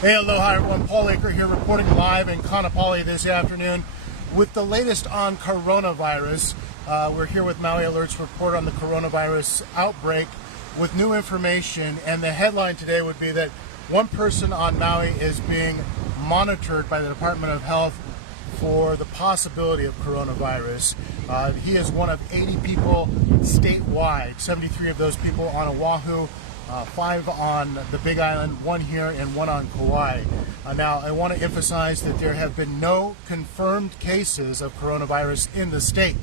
Hey, aloha everyone. Paul Aker here reporting live in Kaanapali this afternoon with the latest on coronavirus. We're here with Maui Alert's report on the coronavirus outbreak with new information, and the headline today would be that one person on Maui is being monitored by the Department of Health for the possibility of coronavirus. He is one of 80 people statewide, 73 of those people on Oahu, 5 on the Big Island, 1 here, and 1 on Kauai. Now, I want to emphasize that there have been no confirmed cases of coronavirus in the state.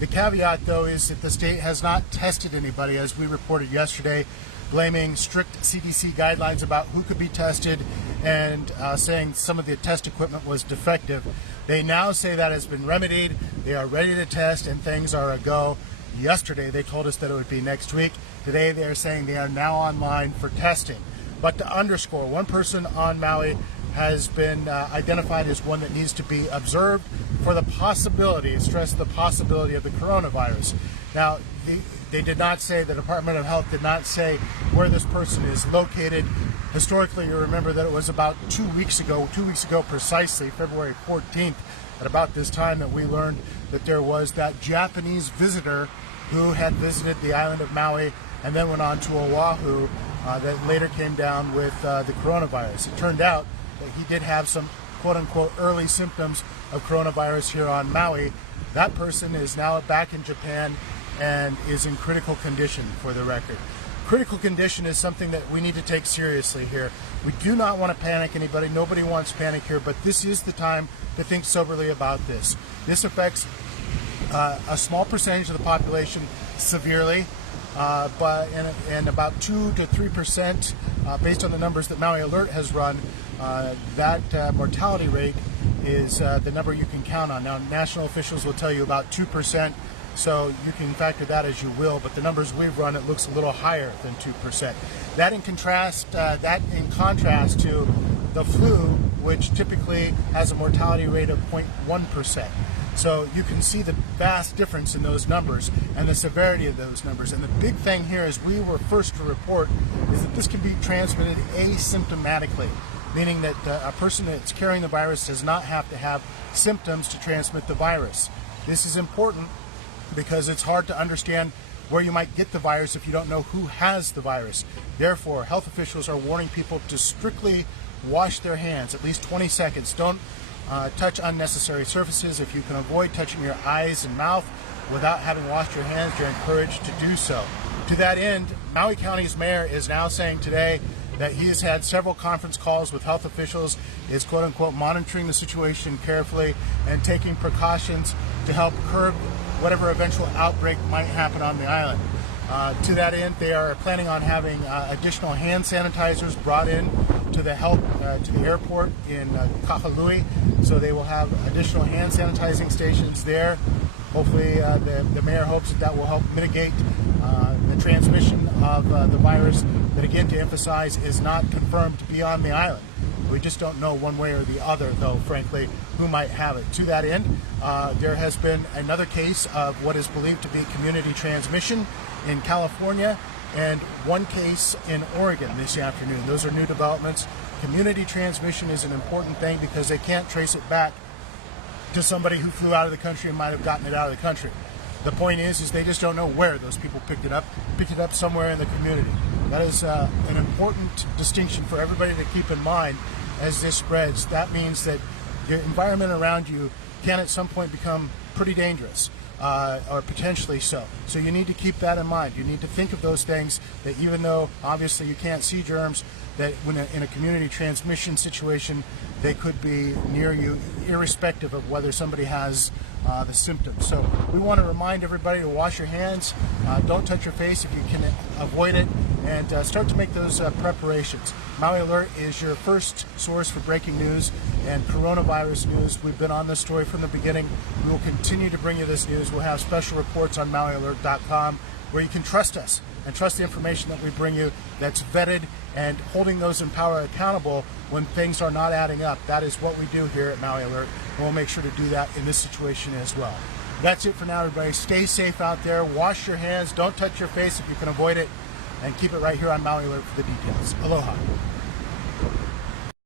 The caveat, though, is that the state has not tested anybody, as we reported yesterday, blaming strict CDC guidelines about who could be tested and saying some of the test equipment was defective. They now say that has been remedied. They are ready to test and things are a go. Yesterday, they told us that it would be next week. Today, they are saying they are now online for testing. But to underscore, one person on Maui has been identified as one that needs to be observed for the possibility, stress the possibility of the coronavirus. Now, they did not say, the Department of Health did not say where this person is located. Historically, you remember that it was about 2 weeks ago precisely, February 14th, at about this time that we learned that there was that Japanese visitor who had visited the island of Maui and then went on to Oahu that later came down with the coronavirus. It turned out that he did have some quote-unquote early symptoms of coronavirus here on Maui. That person is now back in Japan and is in critical condition, for the record. Critical condition is something that we need to take seriously here. We do not want to panic anybody. Nobody wants panic here, but this is the time to think soberly about this. This affects a small percentage of the population severely, but and about 2 to 3%, based on the numbers that Maui Alert has run, that mortality rate is the number you can count on. Now, national officials will tell you about 2%, so you can factor that as you will, but the numbers we've run, it looks a little higher than 2%. That in contrast to the flu, which typically has a mortality rate of 0.1%. So you can see the vast difference in those numbers and the severity of those numbers. And the big thing here, as we were first to report, is that this can be transmitted asymptomatically, meaning that a person that's carrying the virus does not have to have symptoms to transmit the virus. This is important because it's hard to understand where you might get the virus if you don't know who has the virus. Therefore, health officials are warning people to strictly wash their hands, at least 20 seconds. Don't touch unnecessary surfaces. If you can avoid touching your eyes and mouth without having washed your hands, you're encouraged to do so. To that end, Maui County's mayor is now saying today that he has had several conference calls with health officials, is quote-unquote monitoring the situation carefully and taking precautions to help curb whatever eventual outbreak might happen on the island. To that end, they are planning on having additional hand sanitizers brought in to the airport in Kahului, so they will have additional hand sanitizing stations there. Hopefully, the mayor hopes that will help mitigate the transmission of the virus that, again, to emphasize, is not confirmed to be on the island. We just don't know one way or the other, though, frankly, who might have it. To that end, there has been another case of what is believed to be community transmission in California and one case in Oregon this afternoon. Those are new developments. Community transmission is an important thing because they can't trace it back to somebody who flew out of the country and might have gotten it out of the country. The point is they just don't know where those people picked it up somewhere in the community. That is an important distinction for everybody to keep in mind as this spreads. That means that your environment around you can at some point become pretty dangerous, or potentially so. So you need to keep that in mind. You need to think of those things, that even though obviously you can't see germs, that when in a community transmission situation, they could be near you irrespective of whether somebody has the symptoms. So we want to remind everybody to wash your hands, don't touch your face if you can avoid it, and start to make those preparations. Maui Alert is your first source for breaking news and coronavirus news. We've been on this story from the beginning. We will continue to bring you this news. We'll have special reports on MauiAlert.com where you can trust us and trust the information that we bring you that's vetted, and holding those in power accountable when things are not adding up. That is what we do here at Maui Alert, and we'll make sure to do that in this situation as well. That's it for now, everybody. Stay safe out there. Wash your hands. Don't touch your face if you can avoid it. And keep it right here on Maui Alert for the details. Aloha.